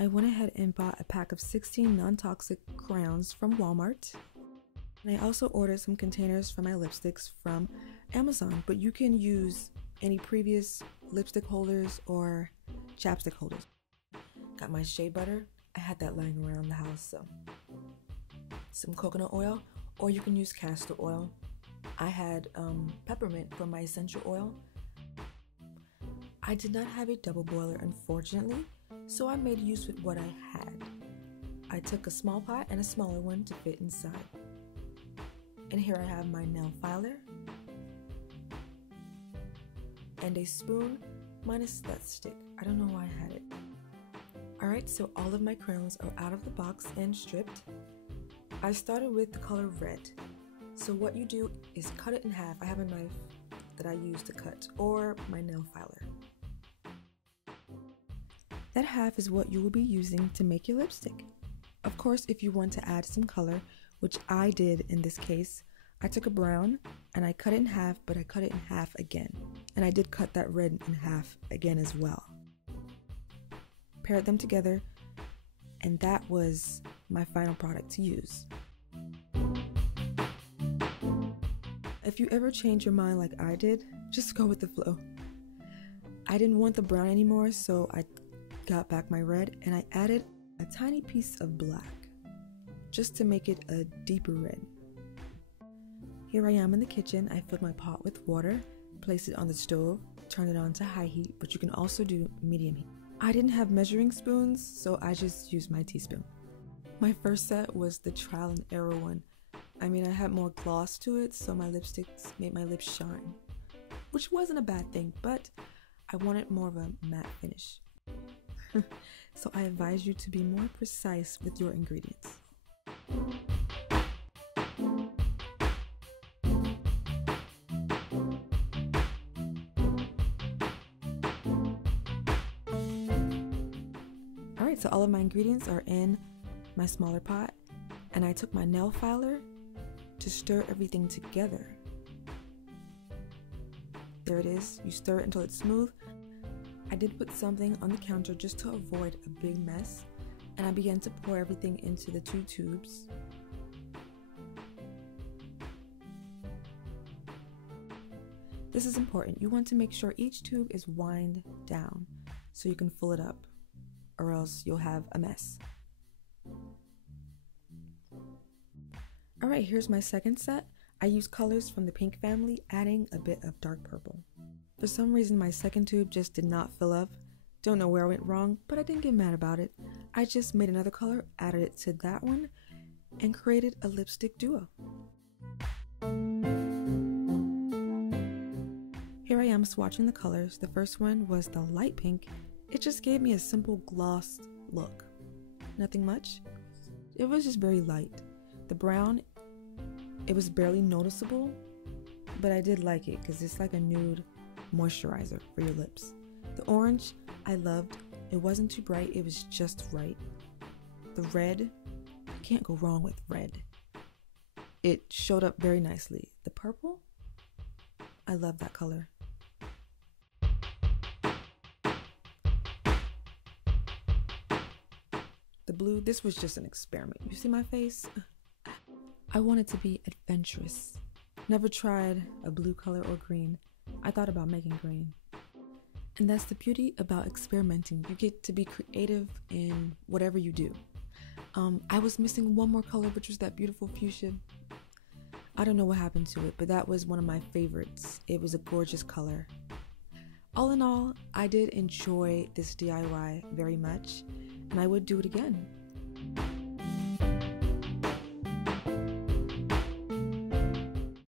I went ahead and bought a pack of 16 non-toxic crayons from Walmart. And I also ordered some containers for my lipsticks from Amazon, but you can use any previous lipstick holders or chapstick holders. Got my shea butter. I had that lying around the house, so some coconut oil, or you can use castor oil. I had peppermint for my essential oil. I did not have a double boiler, unfortunately, so I made use with what I had. I took a small pot and a smaller one to fit inside. And here I have my nail filer and a spoon minus that stick. I don't know why I had it. Alright, so all of my crayons are out of the box and stripped. I started with the color red. So what you do is cut it in half. I have a knife that I use to cut, or my nail filer. That half is what you will be using to make your lipstick. Of course, if you want to add some color, which I did in this case, I took a brown and I cut it in half, but I cut it in half again. And I did cut that red in half again as well. Paired them together, and that was my final product to use. If you ever change your mind like I did, just go with the flow. I didn't want the brown anymore, so I got back my red and I added a tiny piece of black just to make it a deeper red. Here I am in the kitchen. I filled my pot with water, placed it on the stove, turned it on to high heat, but you can also do medium heat. I didn't have measuring spoons, so I just used my teaspoon. My first set was the trial and error one. I mean, I had more gloss to it, so my lipsticks made my lips shine, which wasn't a bad thing, but I wanted more of a matte finish. So I advise you to be more precise with your ingredients. Alright, so all of my ingredients are in my smaller pot, and I took my nail filer to stir everything together. There it is. You stir it until it's smooth. I did put something on the counter just to avoid a big mess, and I began to pour everything into the 2 tubes. This is important. You want to make sure each tube is wind down so you can fill it up, or else you'll have a mess. Alright, here's my second set. I used colors from the pink family, adding a bit of dark purple. For some reason, my second tube just did not fill up. Don't know where I went wrong, but I didn't get mad about it. I just made another color, added it to that one, and created a lipstick duo. Here I am swatching the colors. The first one was the light pink. It just gave me a simple gloss look. Nothing much. It was just very light. The brown, it was barely noticeable, but I did like it because it's like a nude moisturizer for your lips. The orange, I loved. It wasn't too bright, it was just right. The red, you can't go wrong with red. It showed up very nicely. The purple, I love that color. The blue, this was just an experiment. You see my face? I wanted to be adventurous. Never tried a blue color or green. I thought about making green. And that's the beauty about experimenting. You get to be creative in whatever you do. I was missing one more color, which was that beautiful fuchsia. I don't know what happened to it, but that was one of my favorites. It was a gorgeous color. All in all, I did enjoy this DIY very much, and I would do it again.